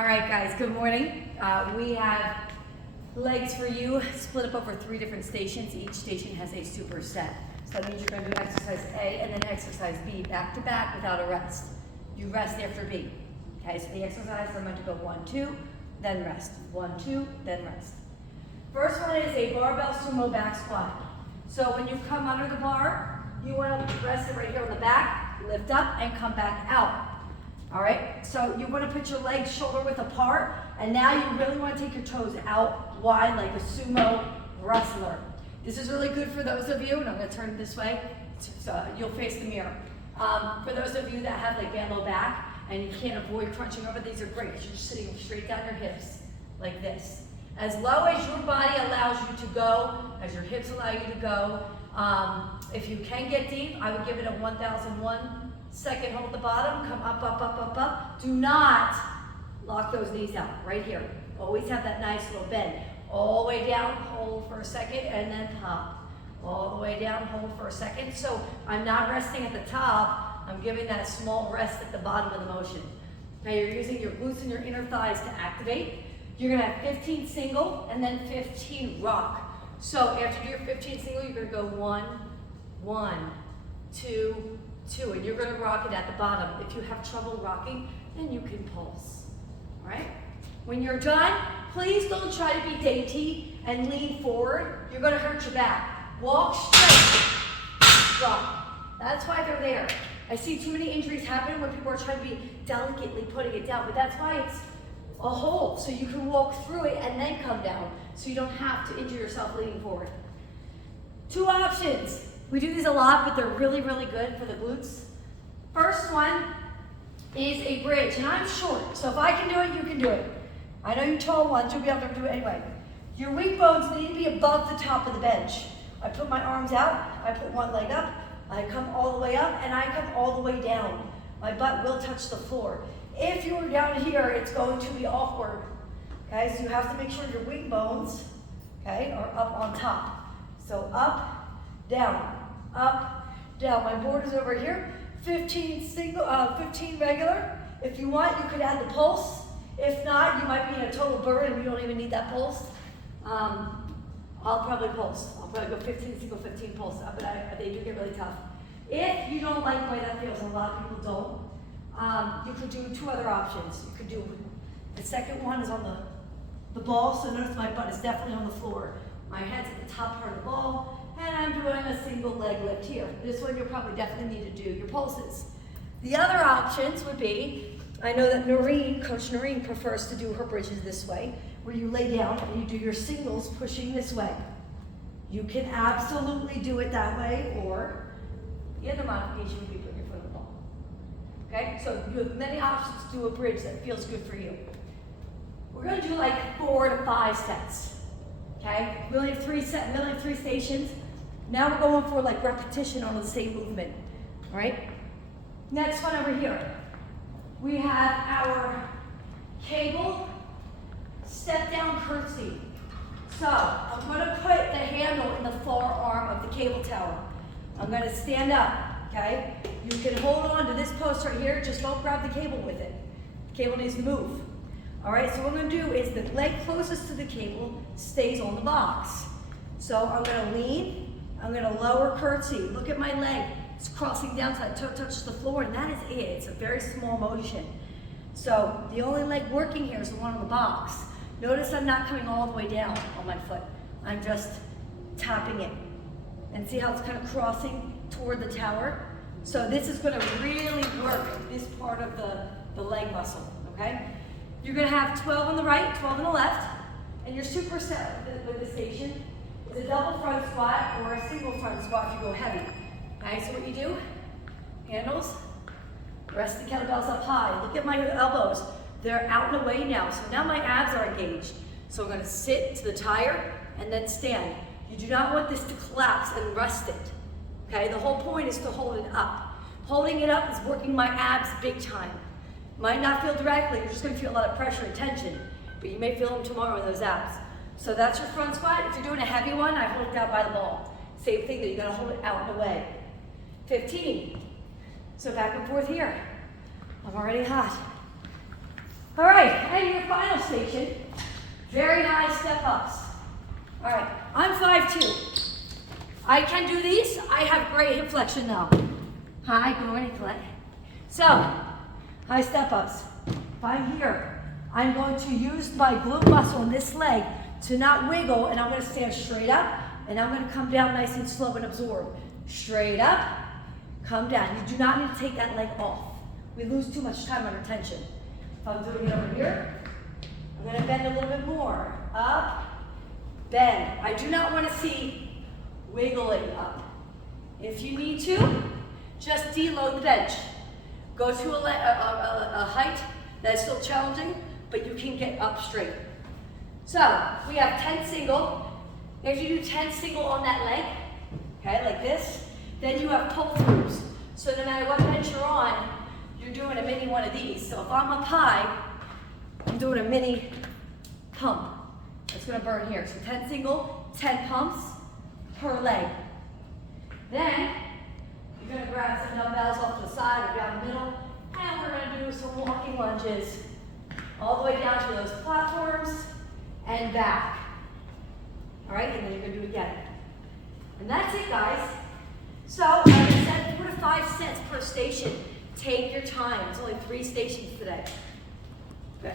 All right, guys, good morning. We have legs for you split up over 3 different stations. Each station has a superset. So that means you're going to do exercise A and then exercise B back to back without a rest. You rest after B. Okay, so the exercises are meant to go 1, 2, then rest. 1, 2, then rest. First one is a barbell sumo back squat. So when you come under the bar, you want to rest it right here on the back, lift up, and come back out. All right, so you want to put your legs shoulder width apart, and now you really want to take your toes out wide like a sumo wrestler. This is really good for those of you, and I'm going to turn it this way, so you'll face the mirror. For those of you that have like bad low back, and you can't avoid crunching over, these are great because you're sitting straight down your hips, like this. As low as your body allows you to go, as your hips allow you to go. If you can get deep, I would give it a 1001 second hold at the bottom, come up, up, up, up, up. Do not lock those knees out, right here. Always have that nice little bend. All the way down, hold for a second, and then pop. All the way down, hold for a second. So I'm not resting at the top, I'm giving that small rest at the bottom of the motion. Now you're using your glutes and your inner thighs to activate. You're gonna have 15 single, and then 15 rock. So after you do your 15 single, you're gonna go 1, 1, 2, 2, and you're going to rock it at the bottom. If you have trouble rocking, then you can pulse. All right? When you're done, please don't try to be dainty and lean forward. You're going to hurt your back. Walk straight, drop. That's why they're there. I see too many injuries happen when people are trying to be delicately putting it down, but that's why it's a hole, so you can walk through it and then come down, so you don't have to injure yourself leaning forward. 2 options. We do these a lot, but they're really, really good for the glutes. First one is a bridge, and I'm short, so if I can do it, you can do it. I know you tall ones, you'll be able to do it anyway. Your weak bones need to be above the top of the bench. I put my arms out, I put one leg up, I come all the way up, and I come all the way down. My butt will touch the floor. If you're down here, it's going to be awkward. Okay, so you have to make sure your weak bones, okay, are up on top. So up, down, up, down. My board is over here. 15 single, 15 regular. If you want, you could add the pulse. If not, you might be in a total burn and you don't even need that pulse. I'll probably pulse. I'll probably go 15 single, 15 pulse, but they do get really tough. If you don't like the way that feels, and a lot of people don't, you could do 2 other options. You could do, the second one is on the ball, so notice my butt is definitely on the floor. My head's at the top part of the ball, and I'm doing a single leg lift here. This one you'll probably definitely need to do your pulses. The other options would be, I know that Noreen, Coach Noreen, prefers to do her bridges this way, where you lay down and you do your singles pushing this way. You can absolutely do it that way, or the other modification would be putting your foot on the ball. Okay, so you have many options to do a bridge that feels good for you. We're gonna do like 4 to 5 sets. Okay, we only have 3 stations. Now we're going for like repetition on the same movement. All right. Next one over here. We have our cable step down curtsy. So I'm going to put the handle in the forearm of the cable tower. I'm going to stand up. Okay. You can hold on to this post right here. Just don't grab the cable with it. The cable needs to move. All right, so what I'm going to do is the leg closest to the cable stays on the box. So I'm going to lean, I'm going to lower curtsy. Look at my leg. It's crossing down so my toe touches the floor, and that is it. It's a very small motion. So the only leg working here is the one on the box. Notice I'm not coming all the way down on my foot. I'm just tapping it. And see how it's kind of crossing toward the tower? So this is going to really work this part of the leg muscle, okay? You're going to have 12 on the right, 12 on the left, and your superset with the station is a double front squat or a single front squat if you go heavy. Okay, so what you do, handles, rest the kettlebells up high. Look at my elbows. They're out and away now, so now my abs are engaged. So I'm going to sit to the tire and then stand. You do not want this to collapse and rest it. Okay, the whole point is to hold it up. Holding it up is working my abs big time. Might not feel directly, you're just going to feel a lot of pressure and tension, but you may feel them tomorrow in those abs. So that's your front squat. If you're doing a heavy one, I hold it down by the ball. Same thing, that you got to hold it out and away. 15. So back and forth here. I'm already hot. All right, and your final station, very high step ups. All right, I'm 5'2". I can do these. I have great hip flexion now. Hi, good morning, Clay. So, high step ups. If I'm here, I'm going to use my glute muscle in this leg to not wiggle, and I'm going to stand straight up, and I'm going to come down nice and slow and absorb. Straight up, come down. You do not need to take that leg off. We lose too much time under tension. If I'm doing it over here, I'm going to bend a little bit more. Up, bend. I do not want to see wiggling up. If you need to, just deload the bench. Go to a height that's still challenging, but you can get up straight. So, we have 10 single. If you do 10 single on that leg, okay, like this, then you have pull-throughs. So no matter what bench you're on, you're doing a mini one of these. So if I'm up high, I'm doing a mini pump. It's gonna burn here. So 10 single, 10 pumps per leg. Then, you're gonna grab some dumbbells off to the side or down the middle, and we're gonna do some walking lunges all the way down to those platforms and back. All right, and then you're gonna do it again. And that's it, guys. So, like I said, 4 to 5 sets per station. Take your time. It's only 3 stations today. Good.